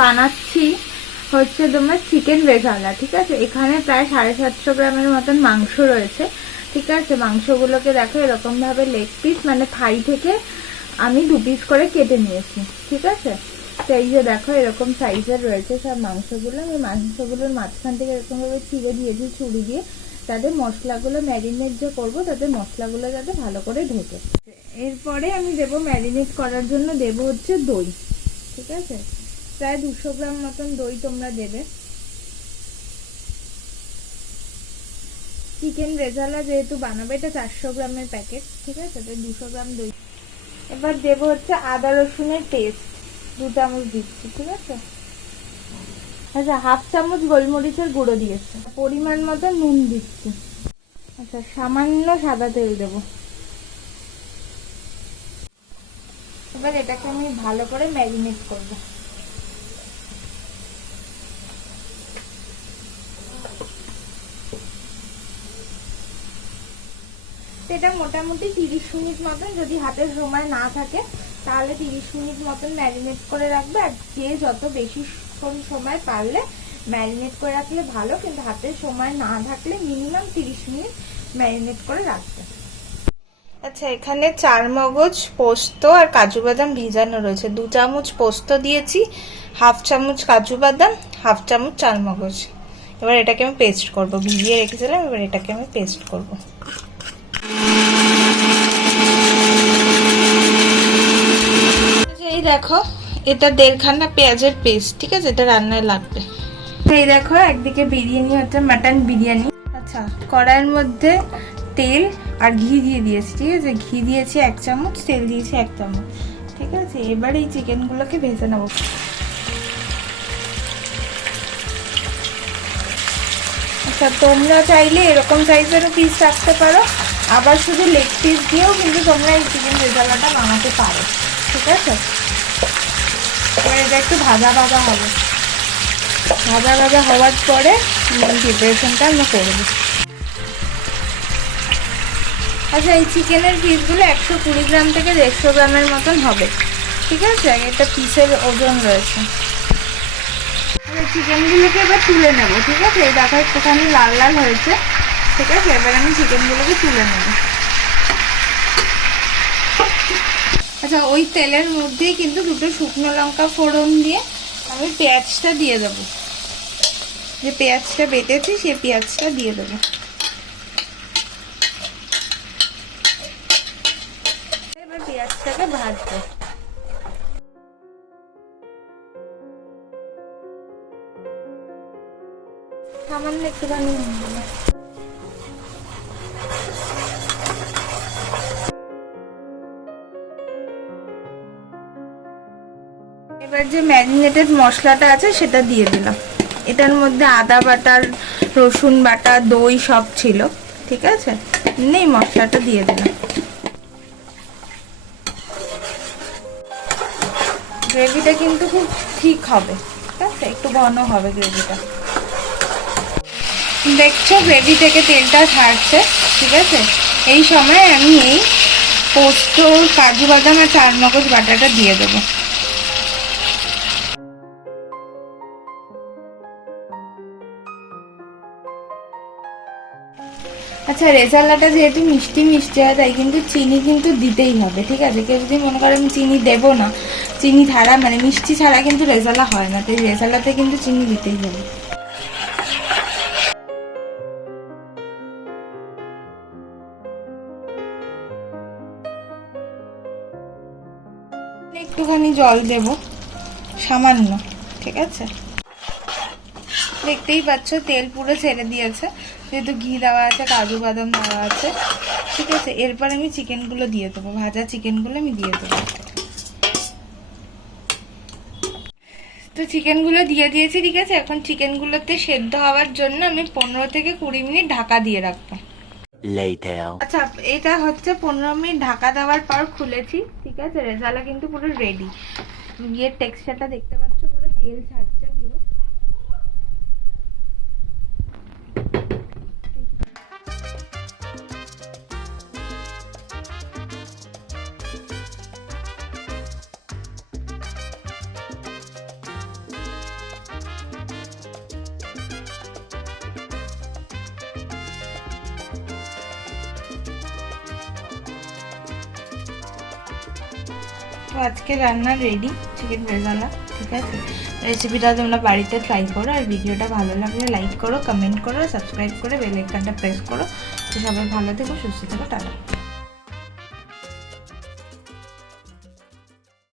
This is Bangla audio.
বানাচ্ছি হচ্ছে তোমার চিকেন রেজালা, ঠিক আছে। এখানে প্রায় 750 গ্রামের মতন মাংস রয়েছে, ঠিক আছে। মাংসগুলোকে দেখো এরকমভাবে লেগ পিস মানে থাই থেকে আমি 2 পিস করে কেটে নিয়েছি, ঠিক আছে। তো এই যে দেখো এরকম সাইজের রয়েছে সব মাংসগুলো। আমি মাংসগুলোর মাঝখান থেকে এরকমভাবে চিড়ে দিয়েছি ছুরি দিয়ে, যাতে মশলাগুলো ম্যারিনেট যে করবো তাতে মশলাগুলো যাতে ভালো করে ঢোকে। এরপরে আমি দেবো ম্যারিনেট করার জন্য দেবো হচ্ছে দই, ঠিক আছে। প্রায় 200 গ্রাম মতন দই তোমরা দেবে। চিকেন রেজালা যেহেতু বানাবে, এটা 400 গ্রামের প্যাকেট, ঠিক আছে। তো 200 গ্রাম দই। এবার দেবো হচ্ছে আদা রসুনের পেস্ট 2 চামচ দিচ্ছি, ঠিক আছে। আচ্ছা, হাফ চামচ গোলমরিচের গুঁড়ো দিয়েছে। পরিমাণ মতো নুন দিচ্ছি। আচ্ছা, সামান্য সাদা তেল দেবো। এবার এটাকে আমি ভালো করে ম্যারিনেট করবো। এটা মোটামুটি 30 মিনিট মতন, যদি হাতের সময় না থাকে তাহলে 30 মিনিট মতন ম্যারিনেট করে রাখবে। আর যে যত বেশি সময় পারলে ম্যারিনেট করে রাখলে ভালো, কিন্তু হাতের সময় না থাকলে মিনিমাম 30 মিনিট ম্যারিনেট করে রাখবে। আচ্ছা, এখানে 4 মগজ পোস্ত আর কাজু বাদাম ভিজানো রয়েছে। 2 চামচ পোস্ত দিয়েছি, হাফ চামচ কাজু বাদাম, হাফ চামচ 4 মগজ। এবার এটাকে আমি পেস্ট করব, ভিজিয়ে রেখেছিলাম, এবার এটাকে আমি পেস্ট করব। এই দেখো, এটা 1.5 খানা পেঁয়াজের পেস্ট, ঠিক আছে। এটা রান্নায় লাগবে। এই দেখো, একদিকে বিরিয়ানি হচ্ছে মাটন বিরিয়ানি। আচ্ছা, কড়াইয়ের মধ্যে তেল আর ঘি দিয়ে দিয়েছি, ঠিক আছে। ঘি দিয়েছি 1 চামচ, তেল দিয়েছি 1 চামচ, ঠিক আছে। এবার এই চিকেনগুলোকে ভেজে নেবো। আচ্ছা, তোমরা চাইলে এরকম সাইজেরও পিস রাখতে পারো, আবার শুধু লেগ পিস দিয়েও কিন্তু তোমরা এই চিকেন রেজালাটা বানাতে পারো, ঠিক আছে। এবার এটা একটু ভাজা ভাজা হবে। ভাজা ভাজা হওয়ার পরে প্রিপারেশনটা আমরা করবো। আচ্ছা, এই চিকেনের পিসগুলো 120 গ্রাম থেকে 150 গ্রামের মতন হবে, ঠিক আছে। একটা পিসের ওজন রয়েছে। চিকেনগুলোকে এবার তুলে নেবো, ঠিক আছে। এই দেখো একটুখানি লাল লাল হয়েছে, ঠিক আছে। এবার আমি চিকেনগুলোকে তুলে নেব। আচ্ছা, ওই তেলের মধ্যেই কিন্তু 2টো শুকনো লঙ্কা ফোড়ন দিয়ে আমি পেঁয়াজটা দিয়ে দেবো। যে পেঁয়াজটা বেটেছি সেই পেঁয়াজটা দিয়ে দেবো। এবার পেঁয়াজটাকে ভাজবো। সামান্য একটুখানি এবার যে ম্যারিনেটেড মশলাটা আছে সেটা দিয়ে দিলাম। এটার মধ্যে আদা বাটা, রসুন বাটা, দই সব ছিল, ঠিক আছে। এই মশলাটা দিয়ে দিলাম। গ্রেভিটা কিন্তু খুব ঠিক হবে, ঠিক আছে। একটু ঘন হবে গ্রেভিটা। দেখছো গ্রেভি থেকে তেলটা ছাড়ছে, ঠিক আছে। এই সময় আমি এই পোস্ত, কাজু বাদাম আর 4 মগজ বাটাটা দিয়ে দেবো। আচ্ছা, রেজালাটা যেহেতু মিষ্টি মিষ্টি হয়, তাই কিন্তু চিনি কিন্তু দিতেই হবে, ঠিক আছে। কেউ যদি মনে করে আমি চিনি দেবো না, চিনি ছাড়া মানে মিষ্টি ছাড়া কিন্তু রেজালা হয় না, তাই রেজালাতে কিন্তু চিনি দিতেই হবে। একটুখানি জল দেব, সামান্য, ঠিক আছে। দেখতেই পাচ্ছ তেল পুরো ছেড়ে দিয়েছে, যেহেতু ঘি দেওয়া আছে, কাজু বাদাম দেওয়া আছে, ঠিক আছে। এরপর আমি চিকেনগুলো দিয়ে দেবো, ভাজা চিকেনগুলো আমি দিয়ে দেবো। তো চিকেনগুলো দিয়ে দিয়েছি, ঠিক আছে। এখন চিকেনগুলোতে সেদ্ধ হওয়ার জন্য আমি 15 থেকে 20 মিনিট ঢাকা দিয়ে রাখবো। আচ্ছা, এটা হচ্ছে 15 মিনিট ঢাকা দেওয়ার পর খুলেছি, ঠিক আছে। রেজালা কিন্তু পুরো রেডি। এর টেক্সচারটা দেখতে পাচ্ছ, পুরো তেল ছাড়ছে পুরো। তো আজকে রান্না রেডি, চিকেন রেজালা। ঠিক আছে, রেসিপিটা তোমরা বাড়িতে ট্রাই করো, আর ভিডিওটা ভালো লাগলে লাইক করো, কমেন্ট করো, সাবস্ক্রাইব করে বেল আইকনটা প্রেস করো। তো সবাই ভালো থেকো, সুস্থ থেকো, টাটা।